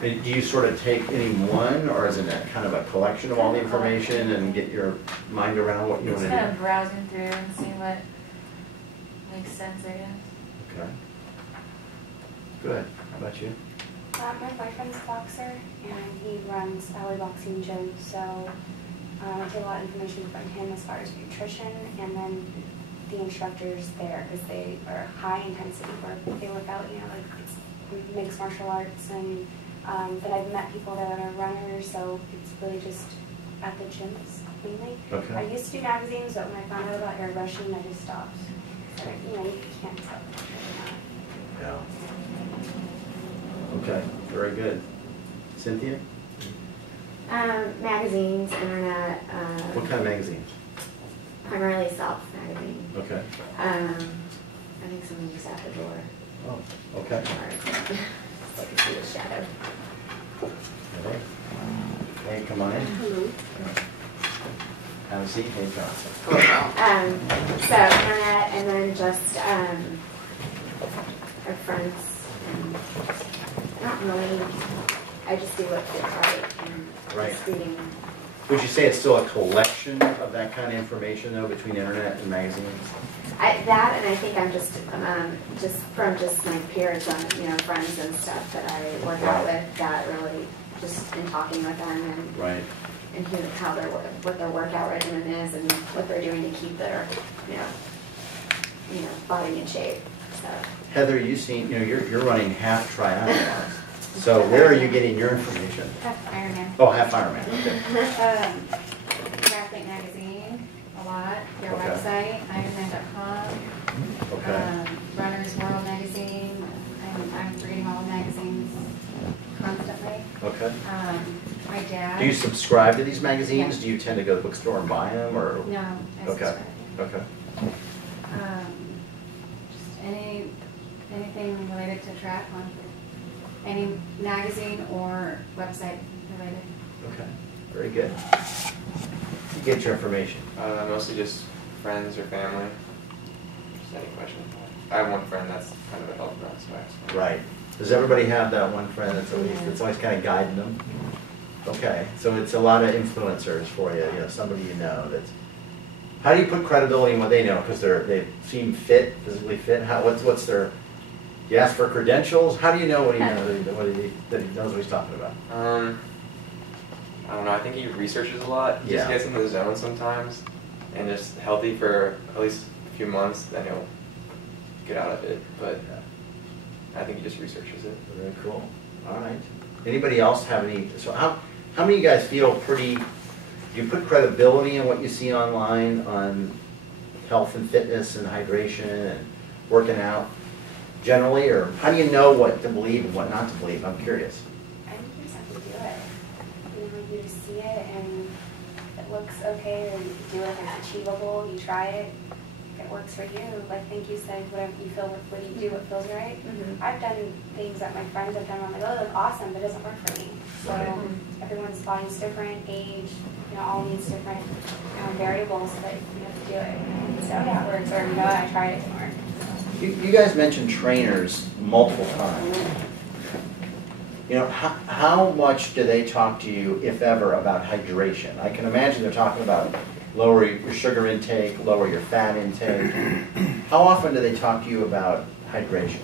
Do you sort of take any one, or is it a kind of a collection of all the information and get your mind around what you want to do? Just kind of browsing through and seeing what makes sense, I guess. Okay. Good. How about you? My boyfriend's a boxer, and he runs Valley Boxing Gym, so I take a lot of information from him as far as nutrition, and then the instructors there, because they are high intensity work. They work out, you know, like it's mixed martial arts, and then I've met people that are runners, so it's really just at the gyms mainly. Okay. I used to do magazines, but when I found out about airbrushing, I just stopped. So, you know, you can't tell. Yeah. Okay, very good. Cynthia? Magazines, internet. What kind of magazines? Primarily Self magazine. Okay. I think someone's at the door. Oh, okay. Sorry. So I can see the shadow. Okay. Hey, come on in. Hello. Have a seat. Hey, Johnson. So internet, and then just our friends. And not really. I just do what feels right. And Right. just reading. Would you say it's still a collection of that kind of information, though, between internet and magazines? That, and I think I'm just from my peers and friends and stuff that I work out with. That really just in talking with them and Right. and how what their workout regimen is and what they're doing to keep their body in shape. So Heather, you're running half triathlons. So where are you getting your information? Ironman. Oh, half Ironman. Okay. Triathlete magazine, a lot. Their Okay. website, Ironman.com. Okay. Runner's World magazine. I'm reading all the magazines constantly. Okay. My dad. Do you subscribe to these magazines? Yeah. Do you tend to go to the bookstore and buy them, or? No, I Okay. subscribe. Okay. Just anything related to triathlon. Any magazine or website related. Okay. Very good. You get your information. Mostly just friends or family. Just any questions. I have one friend that's kind of a health nut, so I ask him. Right. Does everybody have that one friend that's always kind of guiding them? Okay. So it's a lot of influencers for you. Somebody that's. How do you put credibility in what they know? Because they seem fit, physically fit. What's their? You ask for credentials. How do you know what he knows? That he knows what he's talking about? I don't know. I think he researches a lot. He Yeah. just gets in the zone sometimes, and just healthy for at least a few months. Then he'll get out of it. But I think he just researches it. Very cool. All right. Anybody else have any? So how many of you guys feel pretty? Do you put credibility in what you see online on health and fitness and hydration and working out generally, or how do you know what to believe and what not to believe? I'm curious. I think you just have to do it. You just see it, and if it looks okay, or you do it, if it's achievable, you try it. If it works for you, like you said, whatever you feel, what you do, what feels right. Mm-hmm. I've done things that my friends have done. I'm like, oh, that's awesome, but it doesn't work for me. So Right. everyone's body's different, age, all needs different variables, but you have to do it. So yeah, it works, or I tried it, didn't work. You guys mentioned trainers multiple times. How much do they talk to you, if ever, about hydration? I can imagine they're talking about lower your sugar intake, lower your fat intake. How often do they talk to you about hydration?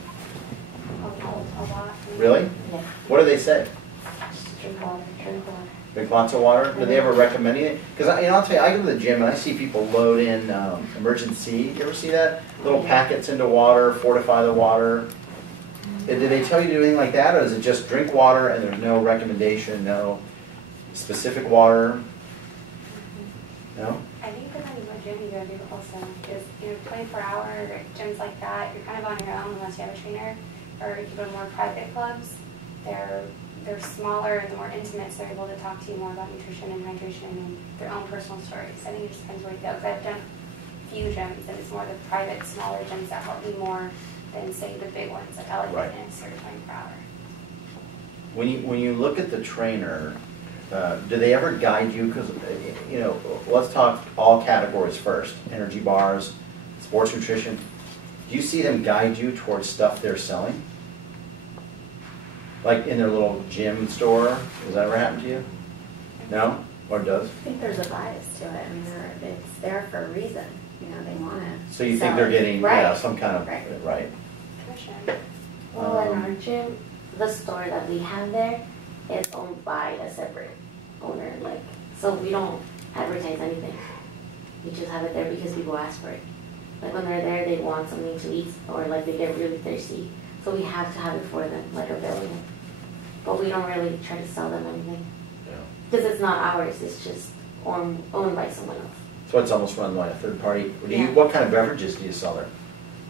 A lot. Really? Yeah. What do they say? Drink water. Drink lots of water? Do they ever recommend it? Because I'll tell you, I go to the gym and I see people load in Emergen-C. You ever see that? Little packets into water, fortify the water. Do they tell you to do anything like that, or is it just drink water and there's no recommendation, no specific water? No? I think depending what gym you go to also, because 24-hour gyms like that, you're kind of on your own unless you have a trainer, or if you go to more private clubs, they're smaller and more intimate, so they're able to talk to you more about nutrition and hydration and their own personal stories. I think it just depends where you go. Because I've done a few gyms, and it's more the private, smaller gyms that help me more than, say, the big ones like LA Right. Fitness or 24-hour. When you look at the trainer, do they ever guide you? Because let's talk all categories first: energy bars, sports nutrition. Do you see them guide you towards stuff they're selling? Like in their little gym store? Does that ever happen to you? No? Or does? I think there's a bias to it. I mean, it's there for a reason. You know, they want to. So you think they're getting, right. some kind of, Right. right? Commission. Well, in Um, our gym, the store that we have there is owned by a separate owner, like, so we don't advertise anything. We just have it there because people ask for it. Like when they're there, they want something to eat, or like they get really thirsty. So we have to have it for them, like available. But we don't really try to sell them anything. Yeah. Because it's not ours, it's just owned by someone else. So it's almost run by a third party. Yeah. What kind of beverages do you sell there?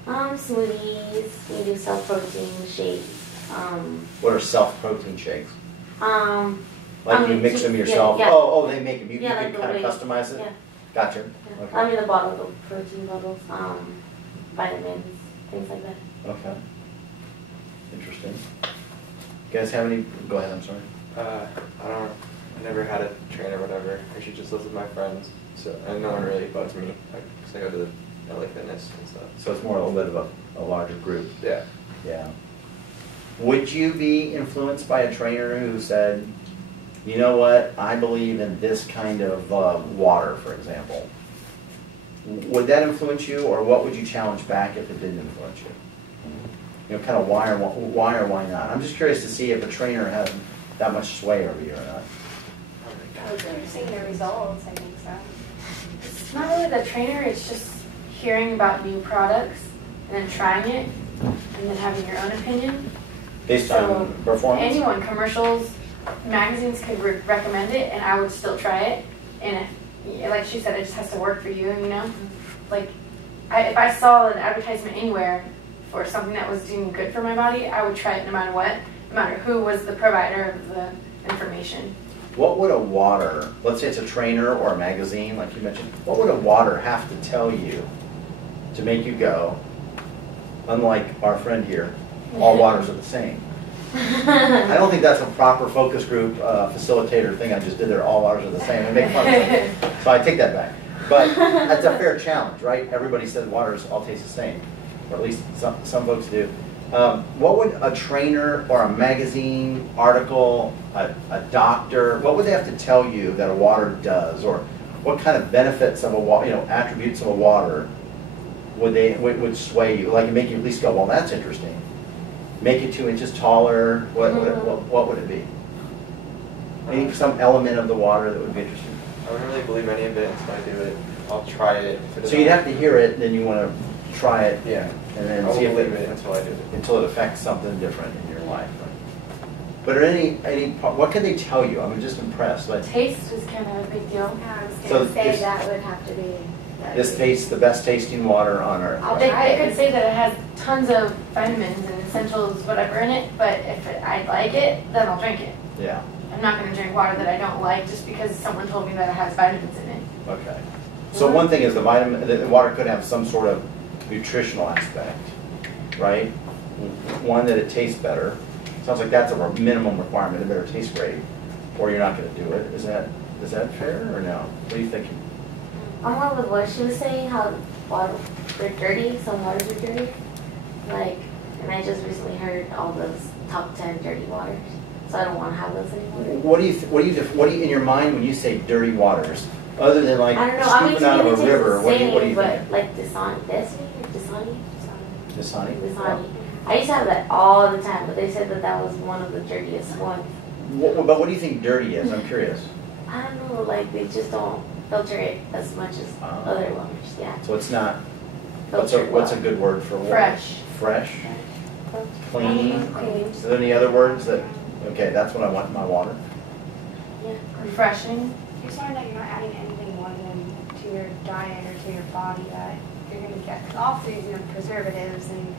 Smoothies, we do self-protein shakes. What are self-protein shakes? Um, Like I you mean, mix them yeah, yourself? yeah. Oh, they make them. You Yeah, can like the kind of way- customize it? yeah. Gotcha. Yeah. Okay. I mean the bottles of protein bubbles, vitamins, things like that. Okay. Interesting. You guys have any? Go ahead. I'm sorry. I never had a trainer or whatever. I should just live with my friends. So, and no one really bugs me. Because I go to the LA Fitness and stuff. So it's more a little bit of a larger group. Yeah. Yeah. Would you be influenced by a trainer who said, you know what, I believe in this kind of water, for example? Would that influence you, or what would you challenge back if it didn't influence you? You know, kind of why or why not? I'm just curious to see if a trainer has that much sway over you or not. You're seeing the results, I think so. It's not really the trainer, it's just hearing about new products and then trying it and then having your own opinion. Based So, on performance? Anyone, commercials, magazines could recommend it and I would still try it. And if, like she said, it just has to work for you, you know? Like, if I saw an advertisement anywhere for something that was doing good for my body, I would try it no matter what, no matter who was the provider of the information. What would a water, let's say it's a trainer or a magazine, like you mentioned, what would a water have to tell you to make you go, unlike our friend here, all waters are the same? I don't think that's a proper focus group facilitator thing I just did there, all waters are the same. They make fun of it. So I take that back. But that's a fair challenge, right? Everybody says waters all taste the same, or at least some folks do. What would a trainer or a magazine article, a doctor, what would they have to tell you that a water does, or what kind of benefits of a water, attributes of a water would sway you, like make you at least go, well, that's interesting. Make it 2 inches taller. What would it be? Maybe some element of the water that would be interesting. I wouldn't really believe any of it until I do it. I'll try it. So you'd have to hear it, then you want to try it, Yeah. and then I see if won't believe it until I do it. until it affects something different in your life. But are what can they tell you? I'm just impressed. Like, Taste is kind of a big deal. Yeah, I was So going to say this- that would have to be. this tastes the best tasting water on earth. I'll right? They could say that it has tons of vitamins and essentials, whatever in it, but if I like it, then I'll drink it. Yeah. I'm not going to drink water that I don't like just because someone told me that it has vitamins in it. Okay. So one thing is the water could have some sort of nutritional aspect, right? One, that it tastes better. Sounds like that's a minimum requirement. It better taste great, or you're not going to do it. Is that fair or no? What are you thinking? I'm more with what she was saying, how waters are dirty, some waters are dirty. Like, and I just recently heard all those top 10 dirty waters. So I don't want to have those anymore. What do you in your mind when you say dirty waters, other than like I don't know, I mean, scooping out of to a me it river? tastes What the do you same, think? but like Dasani? Dasani? Dasani. I used to have that all the time, but they said that that was one of the dirtiest ones. But what do you think dirty is? I'm curious. I don't know, like they just don't filter it as much as Oh. other waters, yeah. So it's not. Filtered What's a water. good word for water? Fresh. Fresh. Clean. Clean. Is there any other words that? Okay, that's what I want in my water. Yeah. Refreshing. You just want to know you're not adding anything more than to your diet or to your body that you're going to get. Because all foods, preservatives and,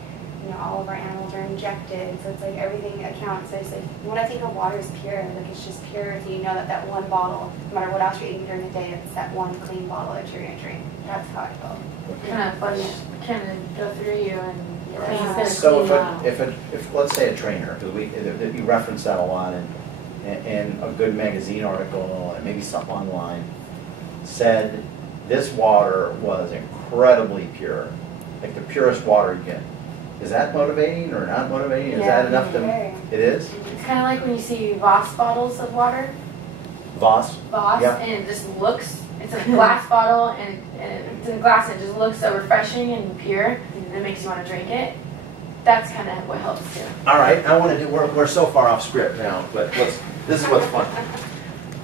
all of our animals are injected. So it's like everything accounts. So it's like, when I think of water is pure, like it's just purity. You know that one bottle, no matter what else you're eating during the day, it's that one clean bottle that you're going to drink. That's how I feel. Kind of flush, kind of go through you and Yeah. clean. So clean out. if let's say a trainer, because you reference that a lot, and a good magazine article and maybe something online said this water was incredibly pure, like the purest water you get. Is that motivating or not motivating? Is Yeah, that enough to? very. It is. It's kind of like when you see Voss bottles of water. Voss? Voss, Yeah. and it just looks, it's in a glass bottle, and it's in a glass, and it just looks so refreshing and pure, and it makes you want to drink it. That's kind of what helps too. All right, I want to do, we're so far off script now, but this is what's fun.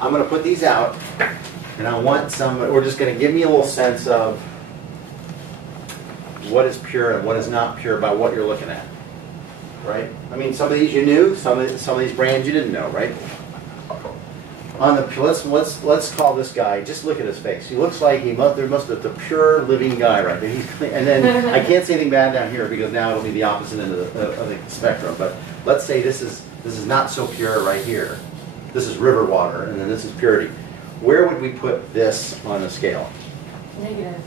I'm going to put these out, and I want we're just going to give me a little sense of what is pure and what is not pure by what you're looking at, right? I mean, some of these you knew, some of these brands you didn't know, right? On the let's call this guy. Just look at his face. He looks like there must have the pure living guy right there. And then I can't say anything bad down here because now it'll be the opposite end of the spectrum. But let's say this is not so pure right here. This is river water, and then this is purity. Where would we put this on the scale? Negative.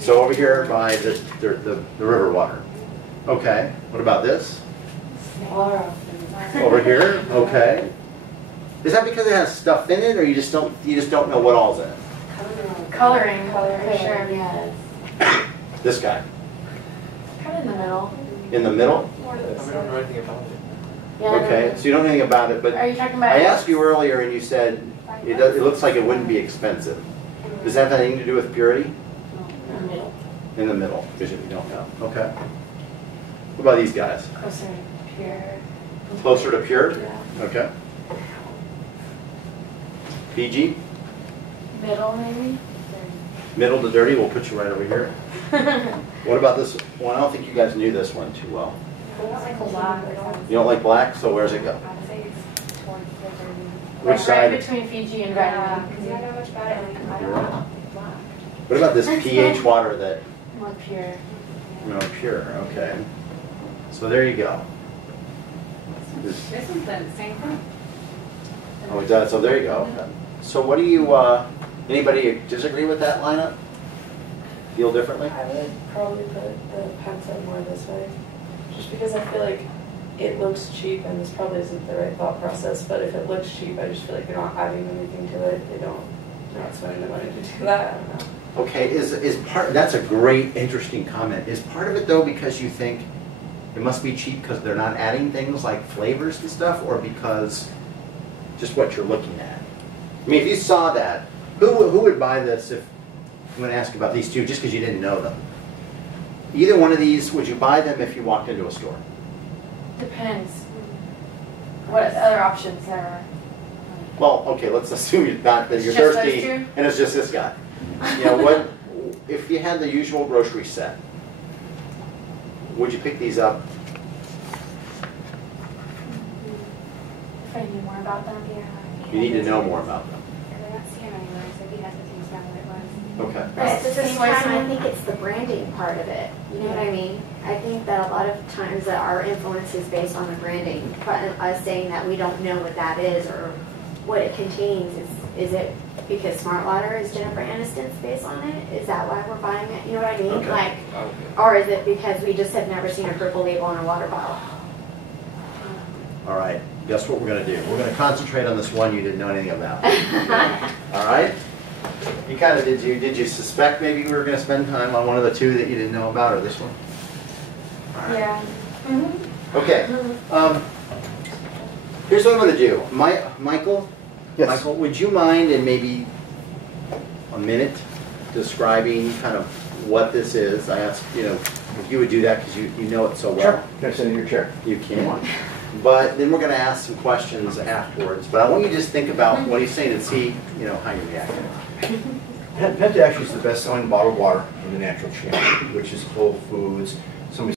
So over here by the river water. Okay. What about this? Over here. Okay. Is that because it has stuff in it, or you just don't know what all's in it? Coloring, for sure. Yes. This guy Kind of in the middle. in the middle. I don't know anything about it. Yeah, Okay, so you don't know anything about it, but Are you talking about? I asked you earlier, and you said it looks like it wouldn't be expensive. Does that have anything to do with purity? in the middle. In the middle, because you don't know. Okay. What about these guys? Closer to pure. Closer to pure? Yeah. Okay. PG? Middle, maybe? Middle to dirty, we'll put you right over here. What about this one? I don't think you guys knew this one too well. I don't like black. You don't like black, so where's it go? I'd say it's towards the dirty. Which Like right side? between Fiji and Yeah, vitamin. because you don't know much about it, and I You're don't right. like black. What about this pH water that, More pure. pure, okay. So there you go. This- This one's the same thing. Oh, it does, so there you go. So what do you, anybody disagree with that lineup? Feel differently? I would probably put the Penta more this way, just because I feel like it looks cheap, and this probably isn't the right thought process, but if it looks cheap, I just feel like they're not adding anything to it. They're not spending the money to do that, I don't know. Okay, is part, that's a great, interesting comment. Is part of it though because you think it must be cheap because they're not adding things like flavors and stuff, or because just what you're looking at? I mean, if you saw that, who would buy this if, I'm going to ask about these two just because you didn't know them. Either one of these, would you buy them if you walked into a store? Depends. What other options there are. Well, okay, let's assume you're not, that you're Just those thirsty two? and it's just this guy. You know, what, if you had the usual grocery set, would you pick these up? If I knew more about them. You need to know more about them. Because I don't see him anywhere, so if he has to smell what it was. Okay. But at the Just same like time, I some- think it's the branding part of it. You know what I mean? I think that a lot of times that our influence is based on the branding. But us saying that we don't know what that is or what it contains, is it because Smart Water is Jennifer Aniston's based on it? Is that why we're buying it? You know what I mean? Okay. Like, or is it because we just have never seen a purple label on a water bottle? All right, guess what we're going to do? We're going to concentrate on this one you didn't know anything about. All right? You kind of, did you suspect maybe you were going to spend time on one of the two that you didn't know about, or this one? All right. Yeah. Okay. Here's what I'm going to do. Michael? Yes. Michael, would you mind in maybe a minute describing kind of what this is? I asked, if you would do that because you know it so well. Sure. Can I sit in your chair? You can. But then we're going to ask some questions afterwards. But I want you to just think about what he's saying and see, how you react. Penta actually is the best-selling bottled water in the natural channel, which is Whole Foods. Somebody